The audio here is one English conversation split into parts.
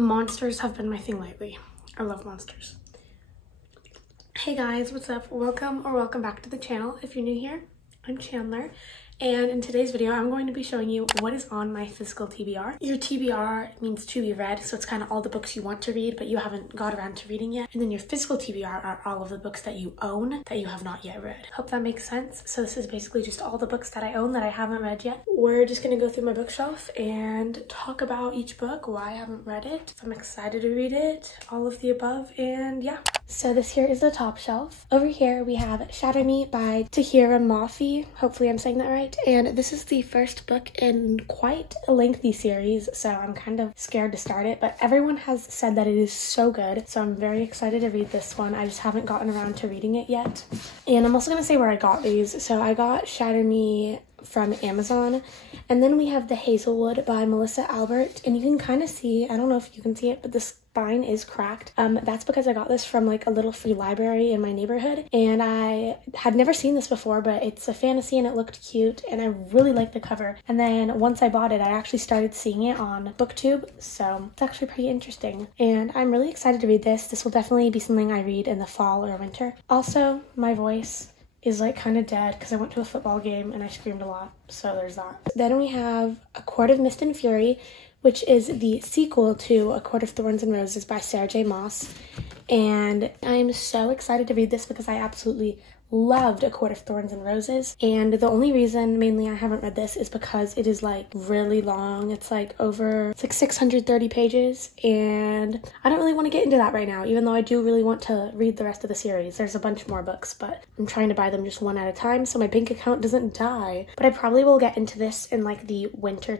Monsters have been my thing lately. I love monsters. Hey guys, what's up? Welcome back to the channel. If you're new here, I'm Chandler, and in today's video I'm going to be showing you what is on my physical TBR. Your TBR means to be read, so it's kind of all the books you want to read but you haven't got around to reading yet. And then your physical TBR are all of the books that you own that you have not yet read. Hope that makes sense. So this is basically just all the books that I own that I haven't read yet. We're just gonna go through my bookshelf and talk about each book, why I haven't read it, if I'm excited to read it, all of the above, and yeah. So this here is the top shelf. Over here we have Shatter Me by Tahira Mafi. Hopefully I'm saying that right. And this is the first book in quite a lengthy series, so I'm kind of scared to start it, but everyone has said that it is so good, so I'm very excited to read this one. I just haven't gotten around to reading it yet. And I'm also going to say where I got these. So I got Shatter Me from Amazon, and then we have The Hazelwood by Melissa Albert, and you can kind of see, I don't know if you can see it, but the spine is cracked. That's because I got this from like a little free library in my neighborhood, and I had never seen this before, but it's a fantasy and it looked cute and I really liked the cover. And then once I bought it, I actually started seeing it on booktube, so it's actually pretty interesting and I'm really excited to read this. This will definitely be something I read in the fall or winter. Also, my voice is like kind of dead because I went to a football game and I screamed a lot, so there's that. Then we have A Court of Mist and Fury, which is the sequel to A Court of Thorns and Roses by Sarah J. Maas, and I'm so excited to read this because I absolutely loved A Court of Thorns and Roses, and the only reason mainly I haven't read this is because it is like really long. It's like 630 pages, and I don't really want to get into that right now, even though I do really want to read the rest of the series. There's a bunch more books, but I'm trying to buy them just one at a time so my bank account doesn't die. But I probably will get into this in like the winter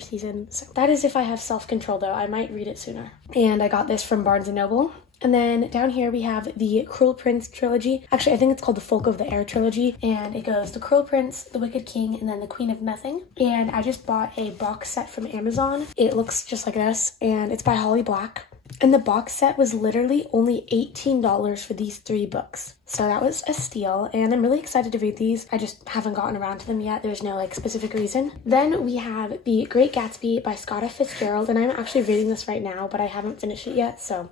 season. So that is if I have self-control though. I might read it sooner. And I got this from Barnes & Noble. And then down here we have the Cruel Prince trilogy. Actually, I think it's called the Folk of the Air trilogy. And it goes The Cruel Prince, The Wicked King, and then The Queen of Nothing. And I just bought a box set from Amazon. It looks just like this, and it's by Holly Black. And the box set was literally only $18 for these 3 books. So that was a steal, and I'm really excited to read these. I just haven't gotten around to them yet. There's no like specific reason. Then we have The Great Gatsby by Scotta Fitzgerald, and I'm actually reading this right now, but I haven't finished it yet, so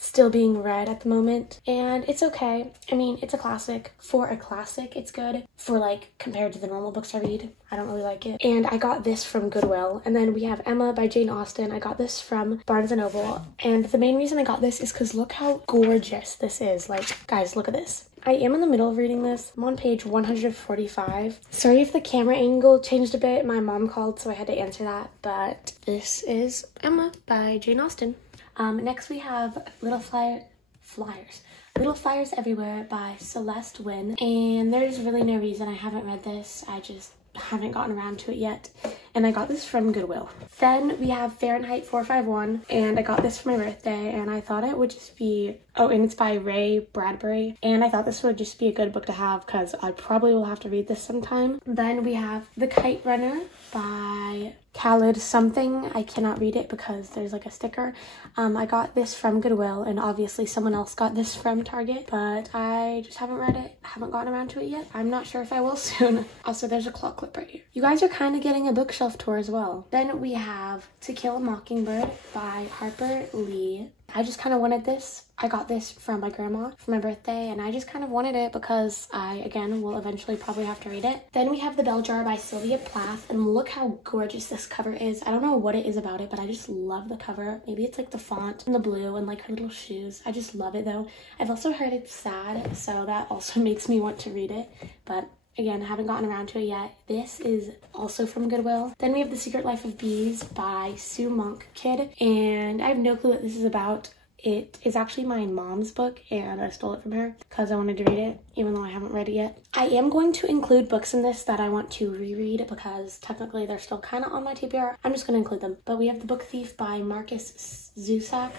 still being read at the moment, and it's okay. I mean, it's a classic. For a classic, it's good. For like, compared to the normal books I read, I don't really like it. And I got this from Goodwill. And then we have Emma by Jane Austen. I got this from Barnes & Noble, and the main reason I got this is because look how gorgeous this is. Like, guys, look at this. I am in the middle of reading this. I'm on page 145. Sorry if the camera angle changed a bit. My mom called, so I had to answer that, but this is Emma by Jane Austen. Next we have Little Fires Everywhere by Celeste Wynn, and there's really no reason I haven't read this. I just haven't gotten around to it yet, and I got this from Goodwill. Then we have Fahrenheit 451, and I got this for my birthday, and I thought it would just be, and it's by Ray Bradbury, and I thought this would just be a good book to have because I probably will have to read this sometime. Then we have The Kite Runner by Khalid something. I cannot read it because there's like a sticker. I got this from Goodwill, and obviously someone else got this from Target, but I just haven't read it. Haven't gotten around to it yet. I'm not sure if I will soon. Also, there's a claw clip right here. You guys are kind of getting a bookshelf tour as well. Then we have To Kill a Mockingbird by Harper Lee. I just kind of wanted this. I got this from my grandma for my birthday, and I just kind of wanted it because I, again, will eventually probably have to read it. Then we have The Bell Jar by Sylvia Plath, and look how gorgeous this cover is. I don't know what it is about it, but I just love the cover. Maybe it's like the font and the blue and like her little shoes. I just love it though. I've also heard it's sad, so that also makes me want to read it, but again, I haven't gotten around to it yet. This is also from Goodwill. Then we have The Secret Life of Bees by Sue Monk Kidd, and I have no clue what this is about. It is actually my mom's book, and I stole it from her because I wanted to read it, even though I haven't read it yet. I am going to include books in this that I want to reread because technically they're still kind of on my TBR. I'm just going to include them. But we have The Book Thief by Marcus Zusak,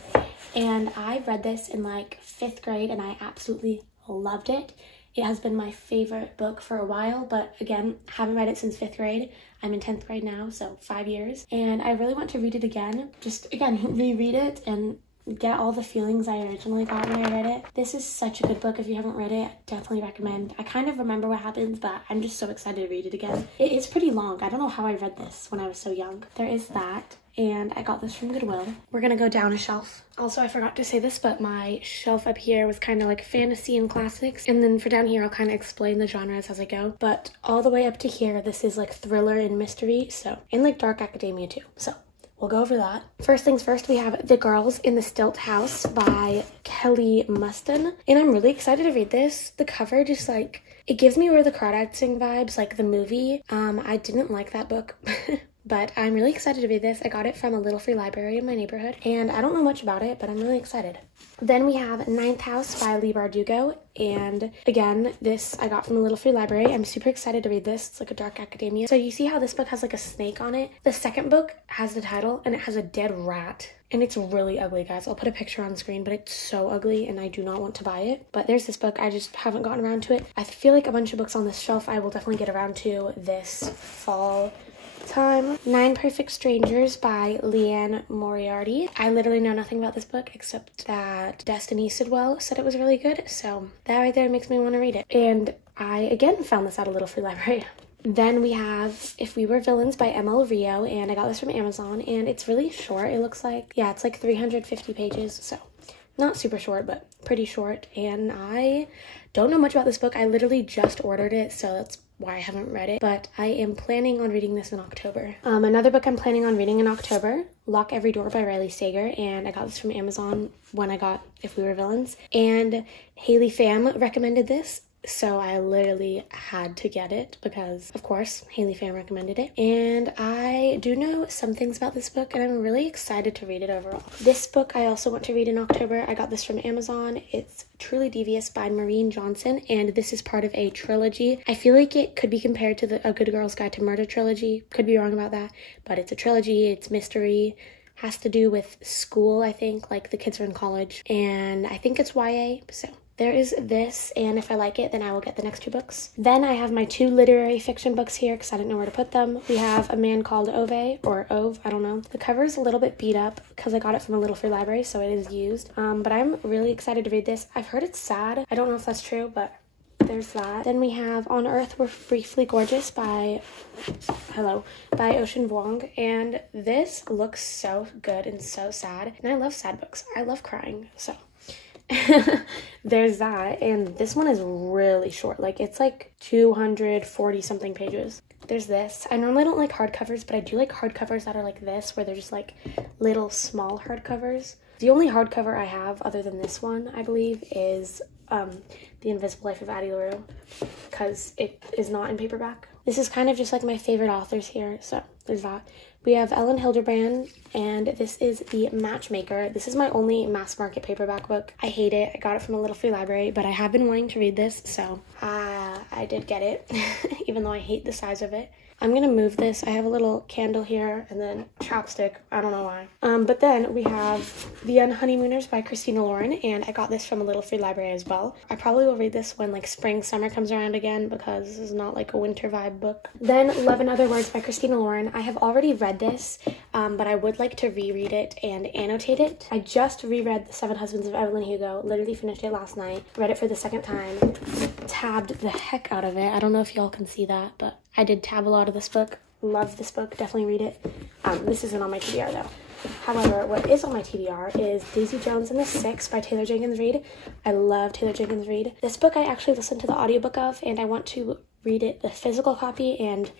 and I read this in like 5th grade, and I absolutely loved it. It has been my favorite book for a while, but again, haven't read it since 5th grade. I'm in 10th grade now, so 5 years. And I really want to read it again. Just, again, reread it and get all the feelings I originally got when I read it. This is such a good book. If you haven't read it, I definitely recommend. I kind of remember what happens, but I'm just so excited to read it again. It is pretty long. I don't know how I read this when I was so young. There is that. And I got this from Goodwill. We're gonna go down a shelf. Also, I forgot to say this, but my shelf up here was kind of like fantasy and classics. And then for down here, I'll kind of explain the genres as I go. But all the way up to here, this is like thriller and mystery. So, and like dark academia too. So we'll go over that. First things first, we have The Girls in the Stilt House by Kelly Muston. And I'm really excited to read this. The cover just like, it gives me Where the Crawdads Sing vibes, like the movie. I didn't like that book. But I'm really excited to read this. I got it from a little free library in my neighborhood, and I don't know much about it, but I'm really excited. Then we have Ninth House by Leigh Bardugo, and again, this I got from a little free library. I'm super excited to read this. It's like a dark academia. So you see how this book has like a snake on it? The second book has the title, and it has a dead rat. And it's really ugly, guys. I'll put a picture on screen, but it's so ugly and I do not want to buy it. But there's this book. I just haven't gotten around to it. I feel like a bunch of books on this shelf I will definitely get around to this fall time. 9 Perfect Strangers by Leanne Moriarty. I literally know nothing about this book except that Destiny Sidwell said it was really good. So that right there makes me want to read it. And I, again, found this at a little free library. Then we have If We Were Villains by M.L. Rio, and I got this from Amazon, and it's really short, it looks like. Yeah, it's like 350 pages, so not super short, but pretty short, and I don't know much about this book. I literally just ordered it, so that's why I haven't read it, but I am planning on reading this in October. Another book I'm planning on reading in October, Lock Every Door by Riley Sager, and I got this from Amazon when I got If We Were Villains, and Haley Pham recommended this. So I literally had to get it because, of course, Haley Pham recommended it. And I do know some things about this book, and I'm really excited to read it overall. This book I also want to read in October. I got this from Amazon. It's Truly Devious by Maureen Johnson, and this is part of a trilogy. I feel like it could be compared to A Good Girl's Guide to Murder trilogy. Could be wrong about that, but it's a trilogy. It's mystery. Has to do with school, I think. Like, the kids are in college, and I think it's YA, so there is this, and if I like it, then I will get the next 2 books. Then I have my 2 literary fiction books here because I didn't know where to put them. We have A Man Called Ove, or Ove, I don't know. The cover is a little bit beat up because I got it from a little free library, so it is used. But I'm really excited to read this. I've heard it's sad. I don't know if that's true, but there's that. Then we have On Earth We're Briefly Gorgeous by Ocean Vuong, and this looks so good and so sad. And I love sad books. I love crying, so there's that. And this one is really short, like it's like 240 something pages. There's this. I normally don't like hardcovers, but I do like hardcovers that are like this, where they're just like little small hardcovers. The only hardcover I have other than this one, I believe, is The Invisible Life of Addie LaRue, because it is not in paperback. This is kind of just like my favorite authors here, so there's that. We have Ellen Hilderbrand, and this is The Matchmaker. This is my only mass market paperback book. I hate it. I got it from a little free library, but I have been wanting to read this, so I did get it, even though I hate the size of it. I'm gonna move this. I have a little candle here and then chapstick. I don't know why. But then we have The Unhoneymooners by Christina Lauren, and I got this from a little free library as well. I probably will read this when like spring, summer comes around again, because this is not like a winter vibe book. Then Love in Other Words by Christina Lauren. I have already read this, but I would like to reread it and annotate it. I just reread The 7 Husbands of Evelyn Hugo. Literally finished it last night. Read it for the second time. Tabbed the heck out of it. I don't know if y'all can see that, but I did tab a lot of this book. Love this book. Definitely read it. This isn't on my TBR though. However, what is on my TBR is Daisy Jones and the Six by Taylor Jenkins Reid. I love Taylor Jenkins Reid. This book I actually listened to the audiobook of, and I want to read it, the physical copy, and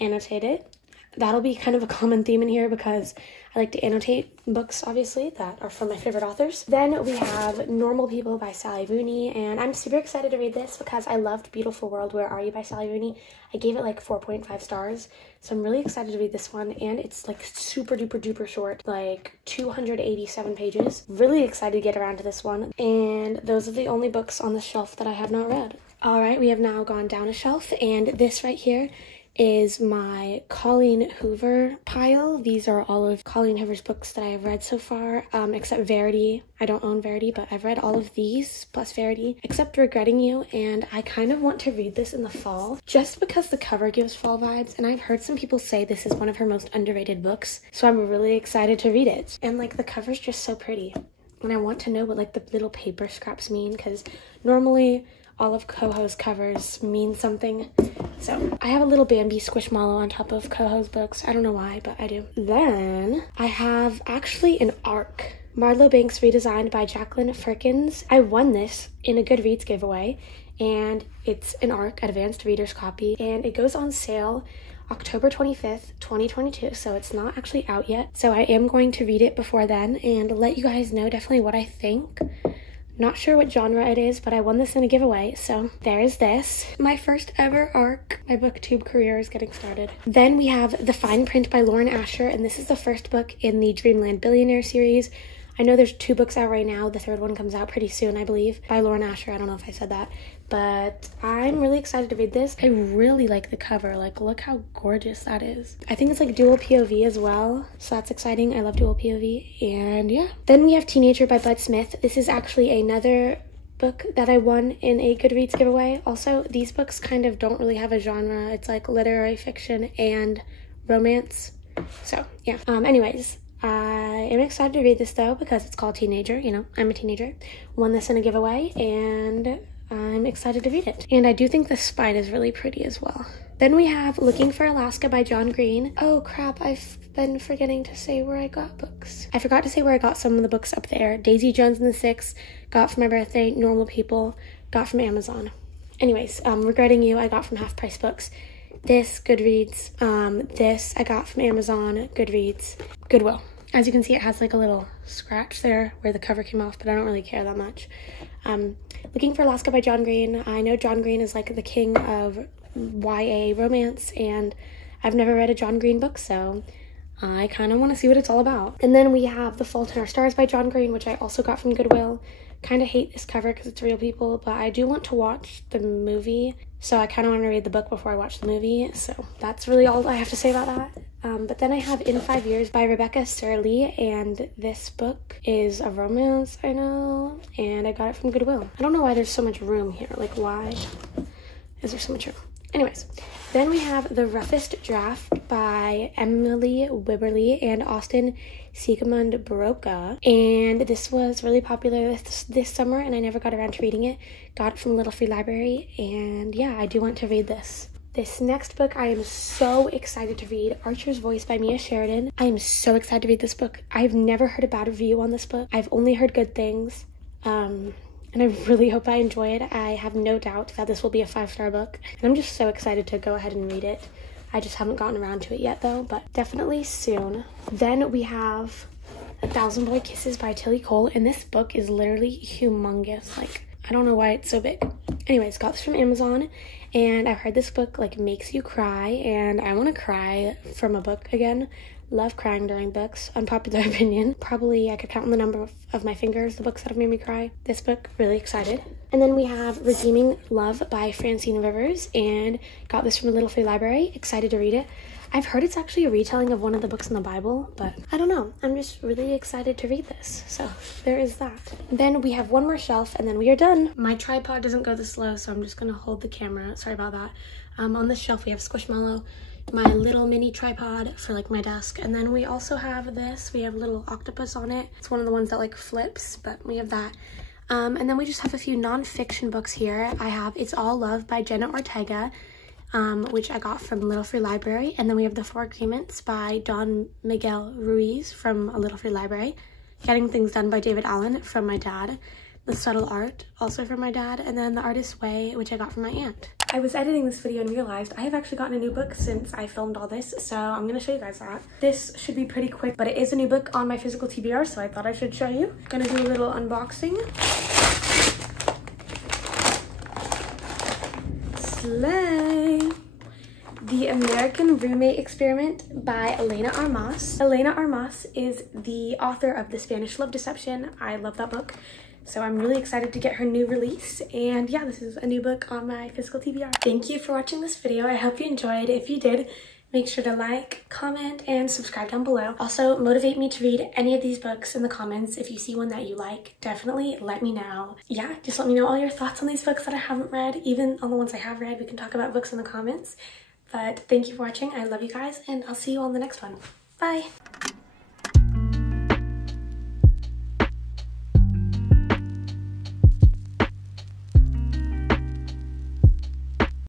annotate it. That'll be kind of a common theme in here because I like to annotate books, obviously, that are from my favorite authors. Then we have Normal People by Sally Rooney, and I'm super excited to read this because I loved Beautiful World, Where Are You by Sally Rooney. I gave it like 4.5 stars, so I'm really excited to read this one, and it's like super duper duper short, like 287 pages. Really excited to get around to this one, and those are the only books on the shelf that I have not read. All right, we have now gone down a shelf, and this right here is my Colleen Hoover pile. These are all of Colleen Hoover's books that I have read so far, except Verity. I don't own Verity, but I've read all of these, plus Verity, except Regretting You, and I kind of want to read this in the fall, just because the cover gives fall vibes, and I've heard some people say this is one of her most underrated books, so I'm really excited to read it. And like, the cover's just so pretty. and I want to know what like the little paper scraps mean, because normally all of Coho's covers mean something. So I have a little Bambi Squishmallow on top of Coho's books. I don't know why, but I do. Then I have actually an ARC. Marlowe Banks redesigned by Jacqueline Firkins. I won this in a Goodreads giveaway, and it's an ARC, advanced reader's copy, and it goes on sale October 25th, 2022, so it's not actually out yet. So I am going to read it before then and let you guys know definitely what I think. Not sure what genre it is, but I won this in a giveaway, so there's this. My first ever ARC. My booktube career is getting started. Then we have The Fine Print by Lauren Asher, and this is the first book in the Dreamland Billionaire series. I know there's 2 books out right now. The 3rd one comes out pretty soon, I believe, by Lauren Asher. I don't know if I said that, but I'm really excited to read this. I really like the cover. Like, look how gorgeous that is. I think it's like dual POV as well, so that's exciting. I love dual POV, and yeah. Then we have Teenager by Bud Smith. This is actually another book that I won in a Goodreads giveaway. Also, these books kind of don't really have a genre. It's like literary fiction and romance. So yeah. Anyways, I am excited to read this though because it's called Teenager. You know, I'm a teenager. Won this in a giveaway, and I'm excited to read it. And I do think the spine is really pretty as well. Then we have Looking for Alaska by John Green. Oh crap, I've been forgetting to say where I got books. I forgot to say where I got some of the books up there. Daisy Jones and the Six, got for my birthday. Normal People, got from Amazon. Anyways, Regretting You, I got from Half Price Books. This, Goodreads. This, I got from Amazon, Goodreads, Goodwill. As you can see, it has like a little scratch there where the cover came off, but I don't really care that much. Looking for Alaska by John Green. I know John Green is like the king of YA romance, and I've never read a John Green book, so I kind of want to see what it's all about. And then we have The Fault in Our Stars by John Green, which I also got from Goodwill. Kind of hate this cover because it's real people, but I do want to watch the movie, so I kind of want to read the book before I watch the movie, so that's really all I have to say about that. But then I have In 5 Years by Rebecca Surley, and this book is a romance, I know, and I got it from Goodwill. I don't know why there's so much room here. Like, why is there so much room? Anyways, then we have The Roughest Draft by Emily Wibberley and Austin Siegmund Baroka, and this was really popular this summer, and I never got around to reading it. Got it from Little Free Library, and yeah, I do want to read this. This next book I am so excited to read, Archer's Voice by Mia Sheridan. I am so excited to read this book. I've never heard a bad review on this book. I've only heard good things, and I really hope I enjoy it. I have no doubt that this will be a 5-star book, and I'm just so excited to go ahead and read it. I just haven't gotten around to it yet though, but definitely soon. Then we have A Thousand Boy Kisses by Tilly Cole, and this book is literally humongous. Like, I don't know why it's so big. Anyways, got this from Amazon, and I've heard this book like makes you cry, and I want to cry from a book again. Love crying during books. Unpopular opinion. Probably I could count on the number of my fingers the books that have made me cry. This book, really excited. And then we have Redeeming Love by Francine Rivers, and got this from a Little Free Library. Excited to read it. I've heard it's actually a retelling of one of the books in the Bible, but I don't know. I'm just really excited to read this. So there is that. Then we have one more shelf, and then we are done. My tripod doesn't go this low, so I'm just gonna hold the camera. Sorry about that. On this shelf we have Squishmallow, my little mini tripod for like my desk, and then we also have this. We have a little octopus on it. It's one of the ones that like flips, but we have that. And then we just have a few non-fiction books here. I have It's All Love by Jenna Ortega, which I got from Little Free Library. And then we have The Four Agreements by Don Miguel Ruiz from a Little Free Library. Getting Things Done by David Allen from my dad. The Subtle Art, also from my dad. And then The Artist's Way, which I got from my aunt. I was editing this video and realized I have actually gotten a new book since I filmed all this, so I'm gonna show you guys that. This should be pretty quick, but it is a new book on my physical TBR, so I thought I should show you. I'm gonna do a little unboxing. Slay! The American Roommate Experiment by Elena Armas. Elena Armas is the author of The Spanish Love Deception. I love that book. So I'm really excited to get her new release, and yeah, this is a new book on my physical TBR. Thank you for watching this video. I hope you enjoyed. If you did, make sure to like, comment, and subscribe down below. Also, motivate me to read any of these books in the comments. If you see one that you like, definitely let me know. Yeah, just let me know all your thoughts on these books that I haven't read. Even on the ones I have read, we can talk about books in the comments. But thank you for watching. I love you guys, and I'll see you on the next one. Bye!